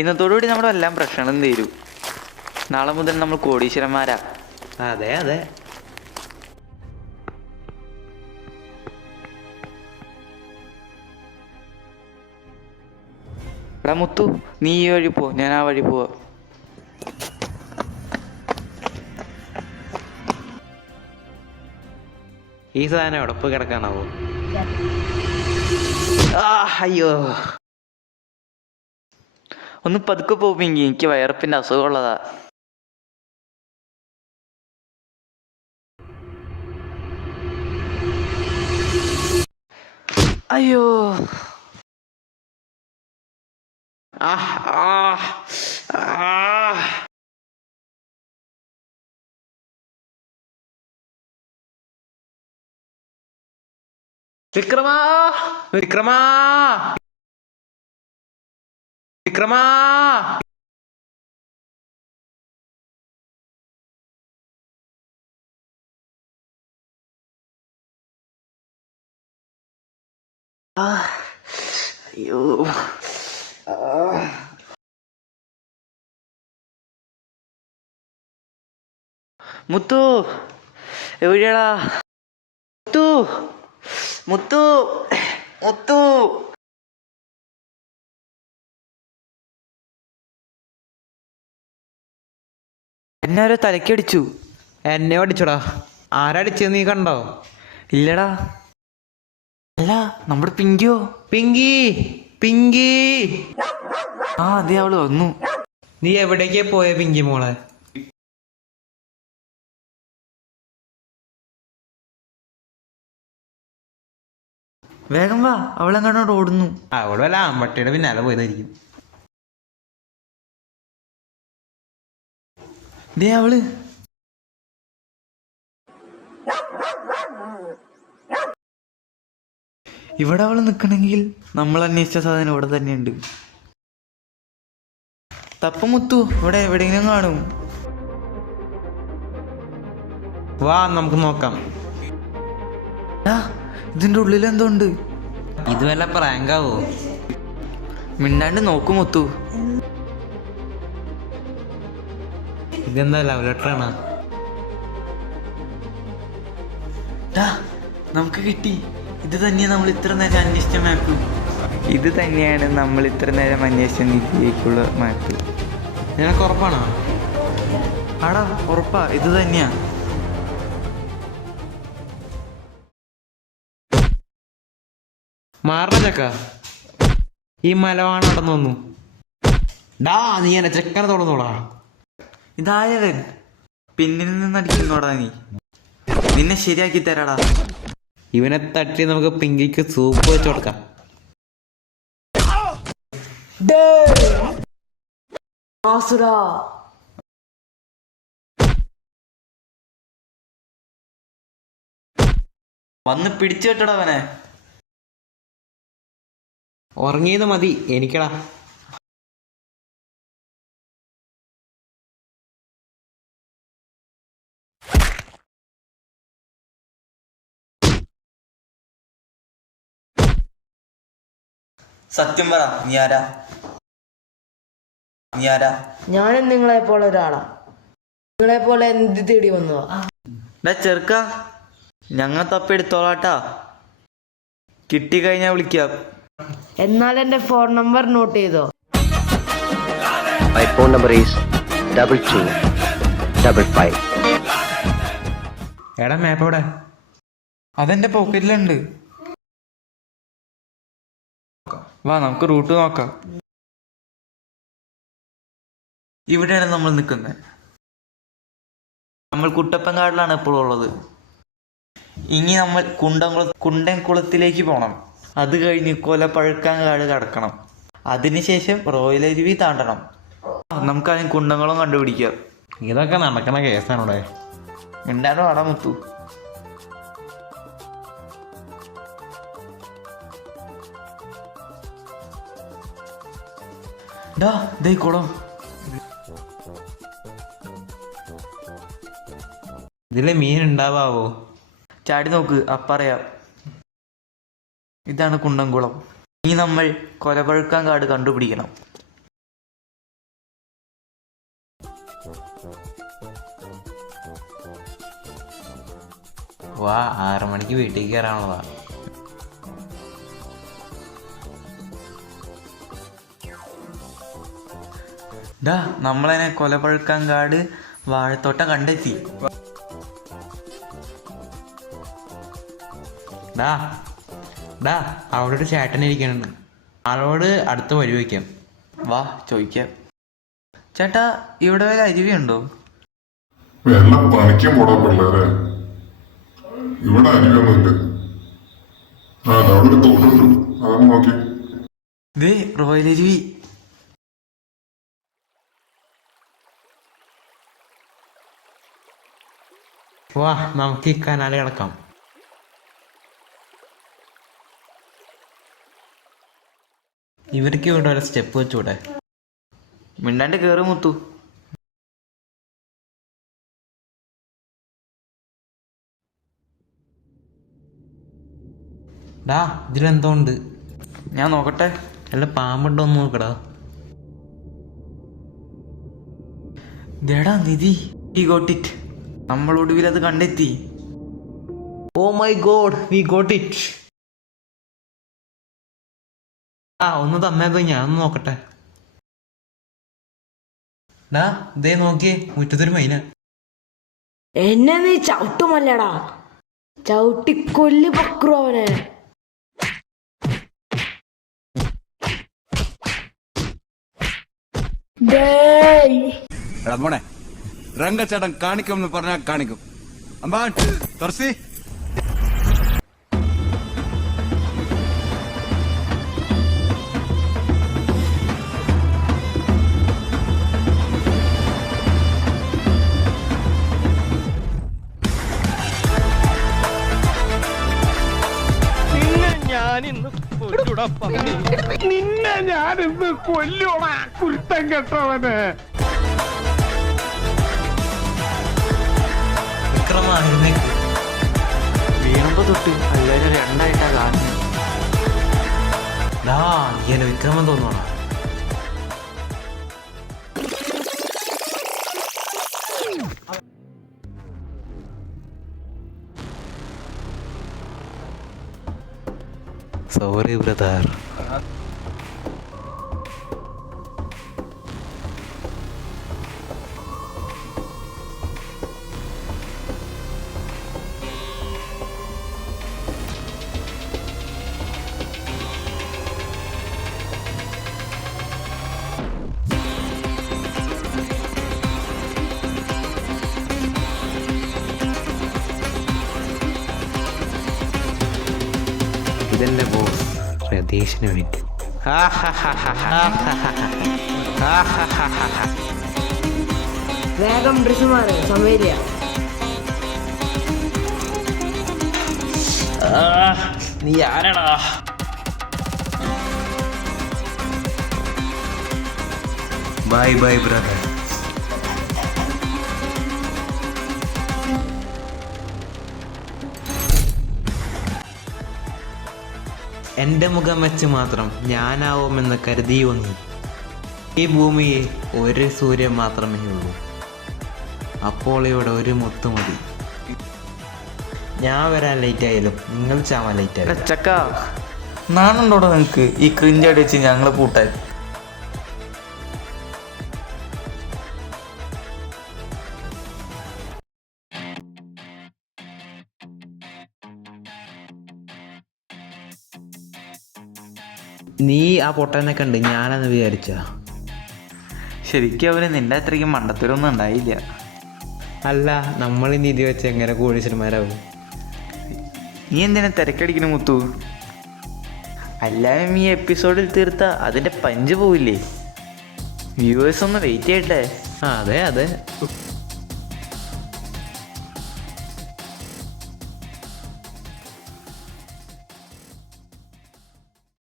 ഇന്നത്തോടുകൂടി നമ്മുടെ എല്ലാം പ്രശ്നം തീരും. നാളെ മുതൽ നമ്മൾ കോടീശ്വരന്മാരാ. അതെ അതെ. എടാ മുത്തു, നീ ഈ വഴി പോ, ഞാൻ ആ വഴി പോവാ. ഈ സാധനം ഉടപ്പ് കിടക്കാനാവോ? അയ്യോ, ഒന്ന് പതുക്കെ പോവെങ്കിൽ എനിക്ക് വയറപ്പിന്റെ അസുഖമുള്ളതാ. അയ്യോ, വിക്രമാ വിക്രമാ വിക്രമാ അയ്യോ, മുത്തു എവിടെയാടാ? മുത്തു മുത്തു മുത്തു എന്നെ ഒരു തലക്കടിച്ചു. എന്നെ അടിച്ചോടാ. ആരടിച്ചത് നീ കണ്ടോ? ഇല്ലടാ. അല്ല, നമ്മുടെ പിങ്കിയോ? പിങ്കി പിങ്കി, അതെ, അവള് വന്നു. നീ എവിടേക്കാ പോയ പിങ്കി മോളെ? വേഗം വാ, അവളെങ്ങാണ്ടോട് ഓടുന്നു. അവള് വല്ല ആമ്പട്ടിയുടെ പിന്നാലെ പോയതായിരിക്കും. ദേ അവള്. ഇവിടെ അവള് നിക്കണെങ്കിൽ നമ്മൾ അന്വേഷിച്ച സാധനം ഇവിടെ തന്നെയുണ്ട്. തപ്പുമുത്തു ഇവിടെ എവിടെയെങ്കിലും കാണും. വാ നമുക്ക് നോക്കാം. ഇതിന്റെ ഉള്ളിൽ എന്തോ ഉണ്ട്. ഇത് വല്ല പ്രാങ്കാവോ? മിണ്ടാണ്ട് നോക്കുമുത്തു. ഇതെന്താ ലവ് ലെറ്റർ ആണ്? നമുക്ക് കിട്ടി. ഇത് തന്നെയാണ് നമ്മൾ ഇത്ര നേരം അന്വേഷിച്ച മാപ്പ്. ഇത് തന്നെയാണ് നമ്മൾ ഇത്ര നേരം അന്വേഷിച്ച നിധിയിലേക്കുള്ള മാപ്പ്. നിനക്ക് ഉറപ്പാണോ? ആടാ, ഉറപ്പാ, ഇത് തന്നെയാ. മാറണ ചക്ക, ഈ മലവാണ് നടന്നു വന്നു. ഡാ, നീ എന്നെ ചെക്കനെ തുറന്നോടാ. ഇതായവൻ പിന്നിൽ നിന്ന് അടിക്കുന്നോടാ. നിന്നെ ശരിയാക്കി തരാടാ. ഇവനെ തട്ടി നമുക്ക് പിങ്കിക്ക് സൂപ്പ് വെച്ച് കൊടുക്കാം. വന്ന് പിടിച്ചു കെട്ടടാ അവനെ. ഉറങ്ങിയത് മതി എനിക്കടാ. സത്യം പറ, നീ ആരാ? ഞാനും നിങ്ങളെ പോലെ ഒരാളാ. നിങ്ങളെ പോലെ എന്ത് തേടി വന്നു? ചെറുക്ക, ഞങ്ങൾ തപ്പെടുത്തോളാട്ടാ. കിട്ടിക്കഴിഞ്ഞാ വിളിക്കാം. എന്നാൽ എന്റെ ഫോൺ നമ്പർ നോട്ട് ചെയ്തോ. My phone number is 2255. എടാ, മാപ്പ് എവിടെ? അതെന്റെ പോക്കറ്റിലുണ്ട്. വാ, നമുക്ക് റൂട്ട് നോക്കാം. ഇവിടെയാണ് നമ്മൾ നിൽക്കുന്നത്. നമ്മൾ കുട്ടപ്പൻകാടിലാണ് ഇപ്പോൾ ഉള്ളത്. ഇനി നമ്മൾ കുണ്ടൻകുളത്തിലേക്ക് പോകണം. അത് കഴിഞ്ഞ് കൊലപ്പഴുക്കാൻകാട് കടക്കണം. അതിനുശേഷം റോയൽ അരുവി താണ്ടണം. നമുക്കതിന് കുണ്ടംകുളം കണ്ടുപിടിക്കാം. ഇതൊക്കെ നടക്കണ കേസാണോടെ? മിണ്ടാണ്ട് വാടാ മുത്തു. ദേ കുളം. ഇതില് മീൻ ഉണ്ടാവോ? ചാടി നോക്ക്, അപ്പറയാം. ഇതാണ് കുണ്ടംകുളം. ഇനി നമ്മൾ കൊലപഴുക്കാൻകാട് കണ്ടുപിടിക്കണം. വാ 6 മണിക്ക് വീട്ടിൽ കയറാനുള്ളതാ. ഡാ നമ്മളതിനെ കൊലപഴുക്കാങ്കാട് വാഴത്തോട്ടം കണ്ടെത്തി. ഡാ ഡാ അവിടെ ഒരു ചേട്ടൻ ഇരിക്കണുണ്ട്. ആളോട് അടുത്ത വഴി വയ്ക്കാം. വാ ചോദിക്കാം. ചേട്ടാ ഇവിടെ വല്ല അരുവിയുണ്ടോ? വല്ല പണിക്കും പോടാ പിള്ളേരെ, ഇവിടെ അരിയൊന്നുമില്ല. അവിടെ ഒരു തോടുണ്ട്, അതൊന്ന് നോക്കി. ദേ റോയൽ അരുവി. വാ നമുക്ക് ഈ കനാല് കിടക്കാം. ഇവർക്ക് ഇവിടെ ഒരു സ്റ്റെപ്പ് വെച്ചൂടെ? മിണ്ടാണ്ട് കേറി മുത്തു. ഡാ ഇതിലെന്തോ ഉണ്ട്. ഞാൻ നോക്കട്ടെ. അല്ല പാമ്പുണ്ടോ ഒന്ന് നോക്കടാ. ദേടാ നിധി, ഈ ഗോട്ട് ഇറ്റ്. നമ്മൾ ഒടുവിൽ അത് കണ്ടെത്തി. Oh my God, we got it. ആ ഒന്ന് തന്നേത്, ഞാൻ ഒന്ന് നോക്കട്ടെ. ഡാ ദേ നോക്കിയേ, മുറ്റത്തൊരു മൈന. എന്നെ നീ ചവിട്ടുമല്ലടാ, ചവിട്ടി കൊല്ലി പക്രു അവനെ. എടാ മോനെ, രംഗച്ചേട്ടൻ കാണിക്കും എന്ന് പറഞ്ഞാൽ കാണിക്കും. അമ്പാൻ തുറസി. നിന്നെ ഞാനിന്ന് കൊല്ലൂടാ കുരുത്തം കെട്ടവന്. വീണുമ്പോ തൊട്ട് എല്ലാവരും രണ്ടായിട്ടാ കാണുന്നത്. ഡാ ഇങ്ങനെ വിക്രമം തോന്നണ. Sorry brother. ഇതെന്റെ ബോസ് രതീഷിന് വേണ്ടി. വേഗം ഡ്രസ് മാറ്, സമയമില്ല. നീ ആരാടാ? Bye bye brother. എൻ്റെ മുഖം വെച്ച് മാത്രം ഞാനാവുമെന്ന് കരുതിയോ നീ? ഈ ഭൂമിയെ ഒരു സൂര്യൻ മാത്രമേ ഉള്ളൂ. അപ്പോൾ ഇവിടെ ഒരു മുത്ത് മതി. ഞാൻ വരാൻ ലേറ്റ് ആയാലും നിങ്ങൾ ചാവാൻ ലേറ്റ് ആയാലും. ചക്ക നാണുണ്ടോടെ നിങ്ങക്ക് ഈ ക്രിഞ്ചടി വെച്ച് ഞങ്ങള് കൂട്ടാൻ? നീ ആ പൊട്ടനെ കണ്ട് ഞാനെന്ന് വിചാരിച്ച? ശരിക്കും അവന് നിന്റെ അത്രയ്ക്കും മണ്ടത്തരൊന്നും ഉണ്ടായില്ല. അല്ല, നമ്മൾ ഈ നിധി വെച്ച് എങ്ങനെ കോടീശ്വരന്മാരാകും? നീ എന്തിനാ തിരക്കടിക്കണ മുത്തു? അല്ലാതെ ഈ എപ്പിസോഡിൽ തീർത്ത അതിന്റെ പഞ്ച് പോവില്ലേ? വ്യൂവേഴ്സ് ഒന്ന് വെയിറ്റ് ചെയ്യട്ടെ. അതെ അതെ.